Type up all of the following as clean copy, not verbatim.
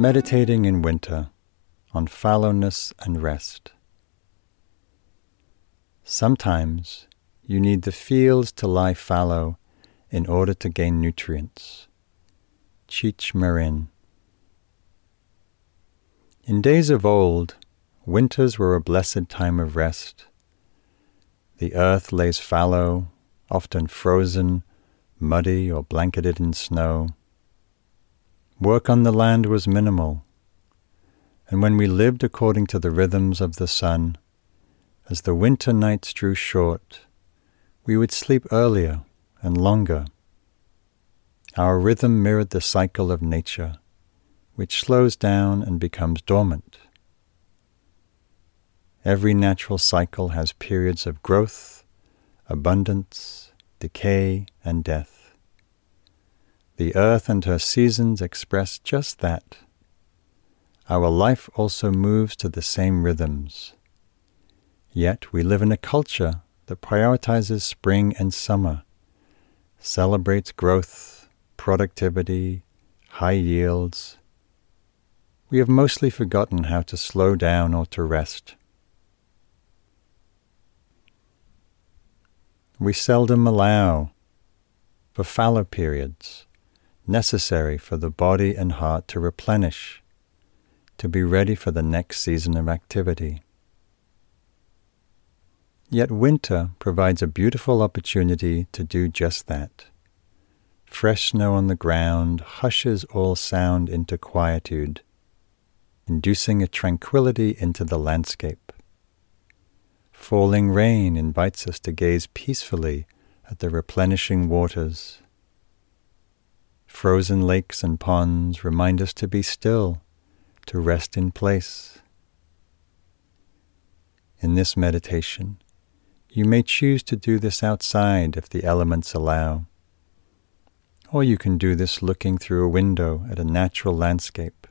Meditating in winter on fallowness and rest. Sometimes you need the fields to lie fallow in order to gain nutrients. Cheech Marin. In days of old, winters were a blessed time of rest. The earth lays fallow, often frozen, muddy, or blanketed in snow. Work on the land was minimal, and when we lived according to the rhythms of the sun, as the winter nights drew short, we would sleep earlier and longer. Our rhythm mirrored the cycle of nature, which slows down and becomes dormant. Every natural cycle has periods of growth, abundance, decay, and death. The earth and her seasons express just that. Our life also moves to the same rhythms. Yet we live in a culture that prioritizes spring and summer, celebrates growth, productivity, high yields. We have mostly forgotten how to slow down or to rest. We seldom allow for fallow periods, necessary for the body and heart to replenish, to be ready for the next season of activity. Yet winter provides a beautiful opportunity to do just that. Fresh snow on the ground hushes all sound into quietude, inducing a tranquility into the landscape. Falling rain invites us to gaze peacefully at the replenishing waters. Frozen lakes and ponds remind us to be still, to rest in place. In this meditation, you may choose to do this outside if the elements allow, or you can do this looking through a window at a natural landscape,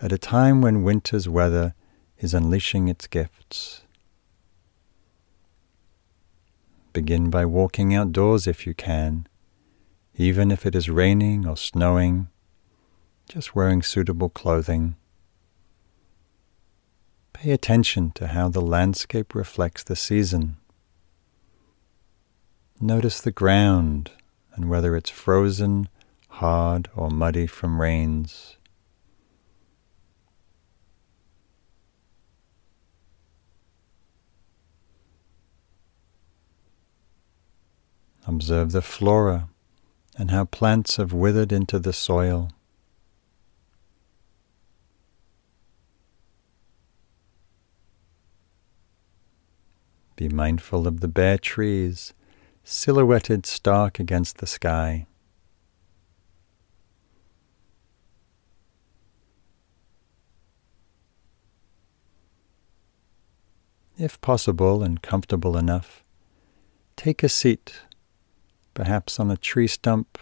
at a time when winter's weather is unleashing its gifts. Begin by walking outdoors if you can, even if it is raining or snowing, just wearing suitable clothing. Pay attention to how the landscape reflects the season. Notice the ground and whether it's frozen, hard, or muddy from rains. Observe the flora and how plants have withered into the soil. Be mindful of the bare trees, silhouetted stark against the sky. If possible and comfortable enough, take a seat, perhaps on a tree stump,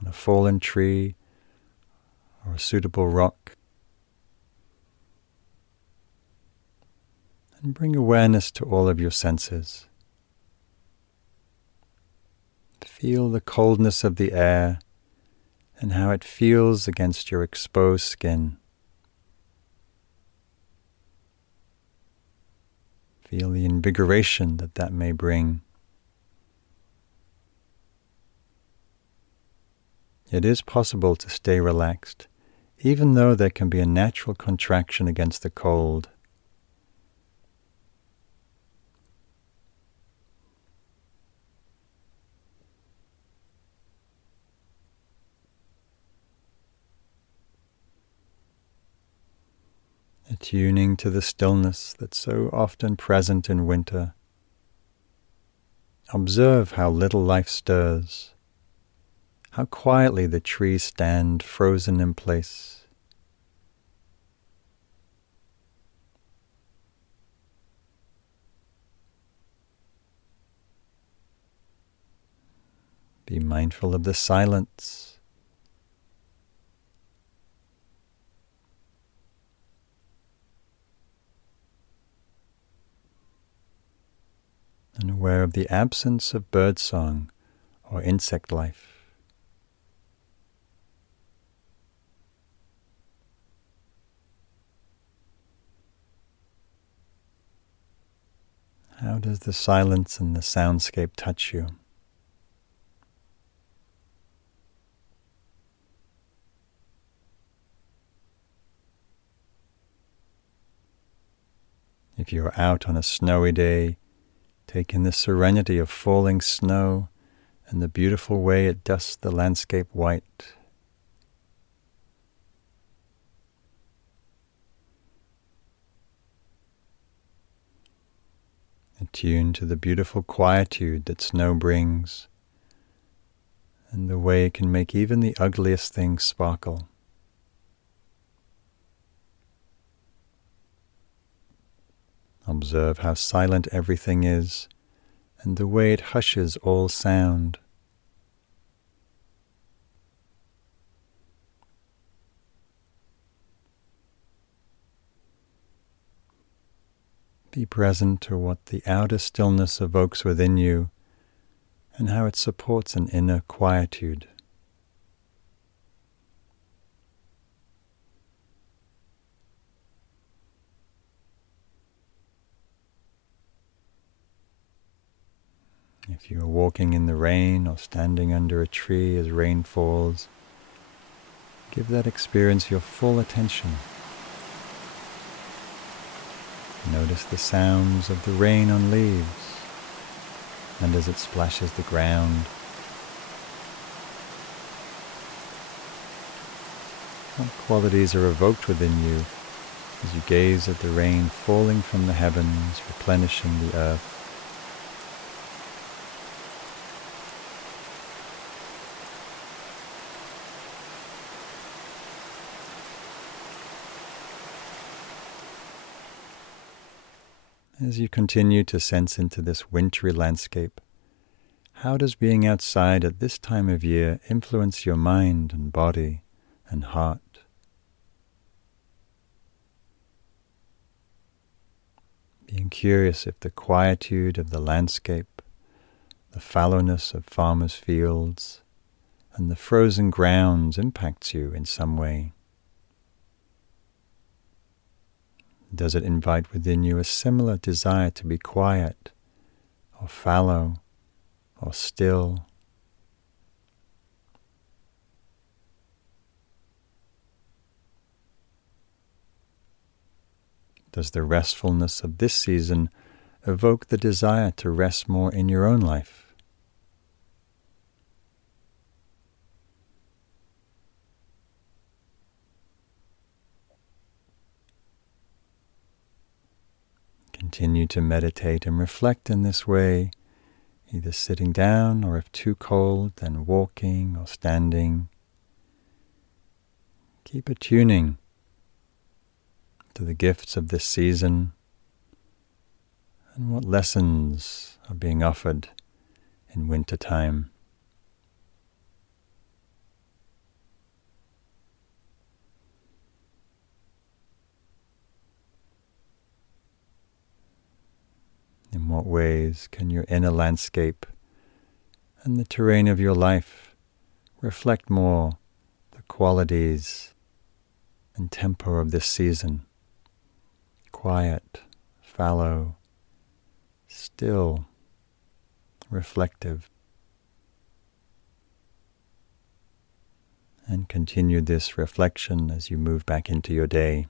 on a fallen tree, or a suitable rock. And bring awareness to all of your senses. Feel the coldness of the air and how it feels against your exposed skin. Feel the invigoration that may bring. It is possible to stay relaxed, even though there can be a natural contraction against the cold. Attuning to the stillness that's so often present in winter. Observe how little life stirs, how quietly the trees stand frozen in place. Be mindful of the silence. And aware of the absence of birdsong or insect life. How does the silence and the soundscape touch you? If you are out on a snowy day, take in the serenity of falling snow and the beautiful way it dusts the landscape white. Attune to the beautiful quietude that snow brings, and the way it can make even the ugliest things sparkle. Observe how silent everything is, and the way it hushes all sound. Be present to what the outer stillness evokes within you, and how it supports an inner quietude. If you are walking in the rain or standing under a tree as rain falls, give that experience your full attention. Notice the sounds of the rain on leaves and as it splashes the ground. What qualities are evoked within you as you gaze at the rain falling from the heavens, replenishing the earth? As you continue to sense into this wintry landscape, how does being outside at this time of year influence your mind and body and heart? Being curious if the quietude of the landscape, the fallowness of farmers' fields, and the frozen grounds impacts you in some way. Does it invite within you a similar desire to be quiet, or fallow, or still? Does the restfulness of this season evoke the desire to rest more in your own life? Continue to meditate and reflect in this way, either sitting down or if too cold, then walking or standing. Keep attuning to the gifts of this season and what lessons are being offered in winter time. In what ways can your inner landscape and the terrain of your life reflect more the qualities and tempo of this season? Quiet, fallow, still, reflective. And continue this reflection as you move back into your day.